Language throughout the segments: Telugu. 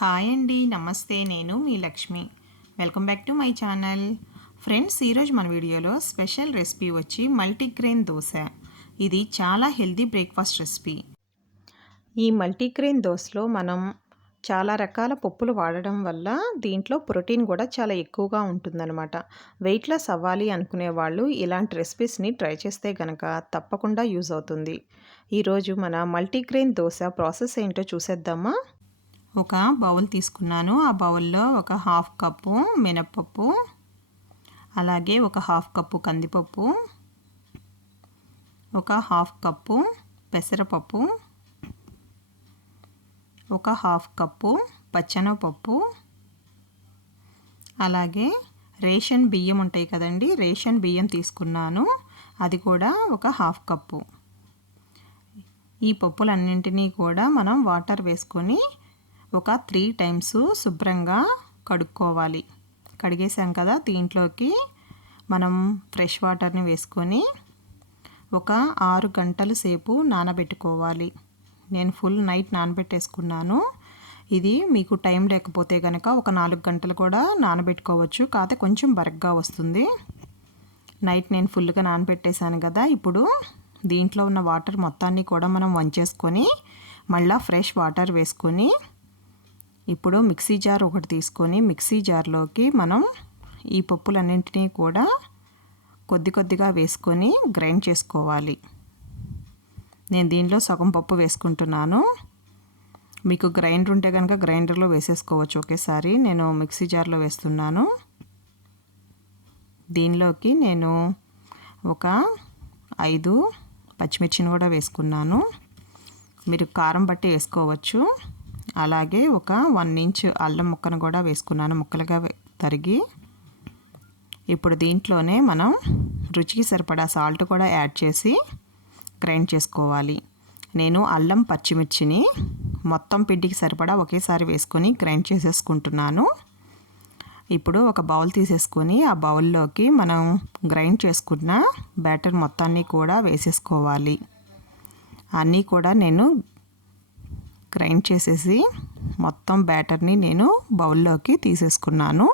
హాయ్ అండి, నమస్తే. నేను మీ Lakshmi. Welcome back to my channel. Friends, ఈరోజు మన వీడియోలో స్పెషల్ రెసిపీ వచ్చి మల్టీగ్రెయిన్ దోశ. ఇది చాలా హెల్తీ బ్రేక్ఫాస్ట్ రెసిపీ. ఈ మల్టీగ్రెయిన్ దోశలో మనం చాలా రకాల పప్పులు వాడడం వల్ల దీంట్లో ప్రోటీన్ కూడా చాలా ఎక్కువగా ఉంటుందన్నమాట. వెయిట్ లాస్ అవ్వాలి అనుకునే వాళ్ళు ఇలాంటి రెసిపీస్ని ట్రై చేస్తే కనుక తప్పకుండా యూజ్ అవుతుంది. ఈరోజు మన మల్టీగ్రెయిన్ దోశ ప్రాసెస్ ఏంటో చూసేద్దామా. ఒక బౌల్ తీసుకున్నాను. ఆ బౌల్లో ఒక హాఫ్ కప్పు మినప్పప్పు, అలాగే ఒక హాఫ్ కప్పు కందిపప్పు, ఒక హాఫ్ కప్పు పెసరపప్పు, ఒక హాఫ్ కప్పు పచ్చెనగపప్పు, అలాగే రేషన్ బియ్యం ఉంటాయి కదండి, రేషన్ బియ్యం తీసుకున్నాను. అది కూడా ఒక హాఫ్ కప్పు. ఈ పప్పులన్నింటినీ కూడా మనం వాటర్ వేసుకొని ఒక 3 టైమ్స్ శుభ్రంగా కడుక్కోవాలి. కడిగేసాం కదా, దీంట్లోకి మనం ఫ్రెష్ వాటర్ని వేసుకొని ఒక 6 గంటల సేపు నానబెట్టుకోవాలి. నేను ఫుల్ నైట్ నానబెట్టేసుకున్నాను. ఇది మీకు టైం లేకపోతే కనుక ఒక 4 గంటలు కూడా నానబెట్టుకోవచ్చు. కాకపోతే కొంచెం బరగ్గా వస్తుంది. నైట్ నేను ఫుల్గా నానబెట్టేశాను కదా. ఇప్పుడు దీంట్లో ఉన్న వాటర్ మొత్తాన్ని కూడా మనం వంచేసుకొని మళ్ళీ ఫ్రెష్ వాటర్ వేసుకొని ఇప్పుడు మిక్సీ జార్ ఒకటి తీసుకొని మిక్సీ జార్లోకి మనం ఈ పప్పులన్నింటినీ కూడా కొద్ది కొద్దిగా వేసుకొని గ్రైండ్ చేసుకోవాలి. నేను దీనిలో సగం పప్పు వేసుకుంటున్నాను. మీకు గ్రైండర్ ఉంటే కనుక గ్రైండర్లో వేసేసుకోవచ్చు ఒకేసారి. నేను మిక్సీ జార్లో వేస్తున్నాను. దీనిలోకి నేను ఒక 5 పచ్చిమిర్చిని కూడా వేసుకున్నాను. మీరు కారం బట్టి వేసుకోవచ్చు. అలాగే ఒక 1 ఇంచ్ అల్లం ముక్కను కూడా వేసుకున్నాను, ముక్కలుగా తరిగి. ఇప్పుడు దీంట్లోనే మనం రుచికి సరిపడా సాల్ట్ కూడా యాడ్ చేసి గ్రైండ్ చేసుకోవాలి. నేను అల్లం పచ్చిమిర్చిని మొత్తం పిండికి సరిపడా ఒకేసారి వేసుకొని గ్రైండ్ చేసేసుకుంటున్నాను. ఇప్పుడు ఒక బౌల్ తీసేసుకొని ఆ బౌల్లోకి మనం గ్రైండ్ చేసుకున్న బ్యాటర్ మొత్తాన్ని కూడా వేసేసుకోవాలి. అన్నీ కూడా నేను గ్రైండ్ చేసేసి మొత్తం బ్యాటర్ని నేను బౌల్లోకి తీసేసుకున్నాను.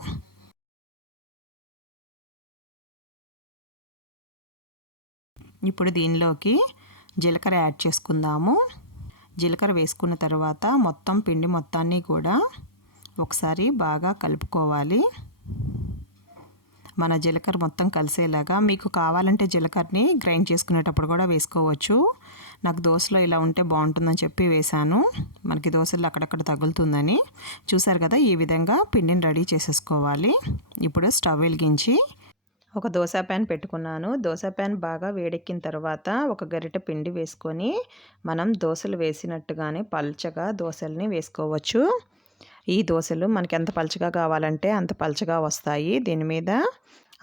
ఇప్పుడు దీనిలోకి జీలకర్ర యాడ్ చేసుకుందాము. జీలకర్ర వేసుకున్న తర్వాత మొత్తం పిండి మొత్తాన్ని కూడా ఒకసారి బాగా కలుపుకోవాలి. మన జీలకర్ర మొత్తం కలిసేలాగా. మీకు కావాలంటే జీలకర్రని గ్రైండ్ చేసుకునేటప్పుడు కూడా వేసుకోవచ్చు. నాకు దోశలో ఇలా ఉంటే బాగుంటుందని చెప్పి వేశాను. మనకి దోశలు అక్కడక్కడ తగులుతుందని. చూసారు కదా, ఈ విధంగా పిండిని రెడీ చేసేసుకోవాలి. ఇప్పుడు స్టవ్ వెలిగించి ఒక దోశ ప్యాన్ పెట్టుకున్నాను. దోశ ప్యాన్ బాగా వేడెక్కిన తర్వాత ఒక గరిటె పిండి వేసుకొని మనం దోశలు వేసినట్టుగానే పల్చగా దోశల్ని వేసుకోవచ్చు. ఈ దోశలు మనకి ఎంత పల్చగా కావాలంటే అంత పల్చగా వస్తాయి. దీని మీద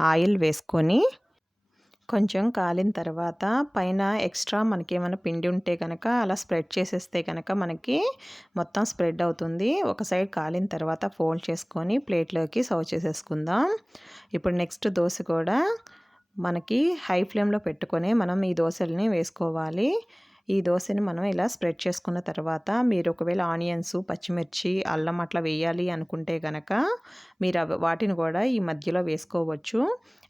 ఆయిల్ వేసుకొని కొంచెం కాలిన తర్వాత పైన ఎక్స్ట్రా మనకి ఏమైనా పిండి ఉంటే కనుక అలా స్ప్రెడ్ చేసేస్తే కనుక మనకి మొత్తం స్ప్రెడ్ అవుతుంది. ఒక సైడ్ కాలిన తర్వాత ఫోల్డ్ చేసుకొని ప్లేట్లోకి సర్వ్ చేసేసుకుందాం. ఇప్పుడు నెక్స్ట్ దోశ కూడా మనకి హై ఫ్లేమ్లో పెట్టుకొని మనం ఈ దోశల్ని వేసుకోవాలి. ఈ దోశని మనం ఇలా స్ప్రెడ్ చేసుకున్న తర్వాత మీరు ఒకవేళ ఆనియన్స్, పచ్చిమిర్చి, అల్లం అట్లా వేయాలి అనుకుంటే కనుక మీరు వాటిని కూడా ఈ మధ్యలో వేసుకోవచ్చు.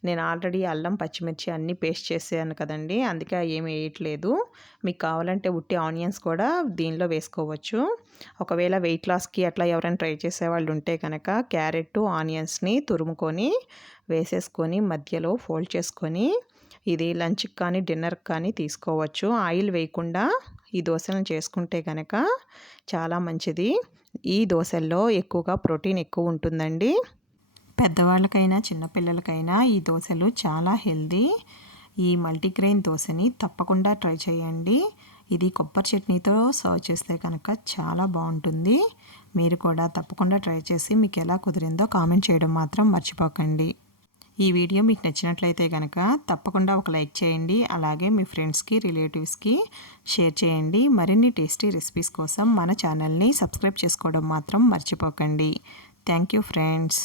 నేను ఆల్రెడీ అల్లం, పచ్చిమిర్చి అన్నీ పేస్ట్ చేసాను కదండి, అందుకే ఏమి వేయట్లేదు. మీకు కావాలంటే ఉట్టి ఆనియన్స్ కూడా దీనిలో వేసుకోవచ్చు. ఒకవేళ వెయిట్ లాస్కి అట్లా ఎవరైనా ట్రై చేసేవాళ్ళు ఉంటే కనుక క్యారెట్, ఆనియన్స్ని తురుముకొని వేసేసుకొని మధ్యలో ఫోల్డ్ చేసుకొని ఇది లంచ్కి కానీ డిన్నర్కి కానీ తీసుకోవచ్చు. ఆయిల్ వేయకుండా ఈ దోశలను చేసుకుంటే కనుక చాలా మంచిది. ఈ దోశల్లో ఎక్కువగా ప్రోటీన్ ఎక్కువ ఉంటుందండి. పెద్దవాళ్ళకైనా చిన్నపిల్లలకైనా ఈ దోశలు చాలా హెల్దీ. ఈ మల్టీగ్రెయిన్ దోశని తప్పకుండా ట్రై చేయండి. ఇది కొబ్బరి చట్నీతో సర్వ్ చేస్తే కనుక చాలా బాగుంటుంది. మీరు కూడా తప్పకుండా ట్రై చేసి మీకు ఎలా కుదిరిందో కామెంట్ చేయడం మాత్రం మర్చిపోకండి. ఈ వీడియో మీకు నచ్చినట్లయితే కనుక తప్పకుండా ఒక లైక్ చేయండి. అలాగే మీ ఫ్రెండ్స్కి, రిలేటివ్స్కి షేర్ చేయండి. మరిన్ని టేస్టీ రెసిపీస్ కోసం మన ఛానల్ని సబ్స్క్రైబ్ చేసుకోవడం మాత్రం మర్చిపోకండి. Thank you friends.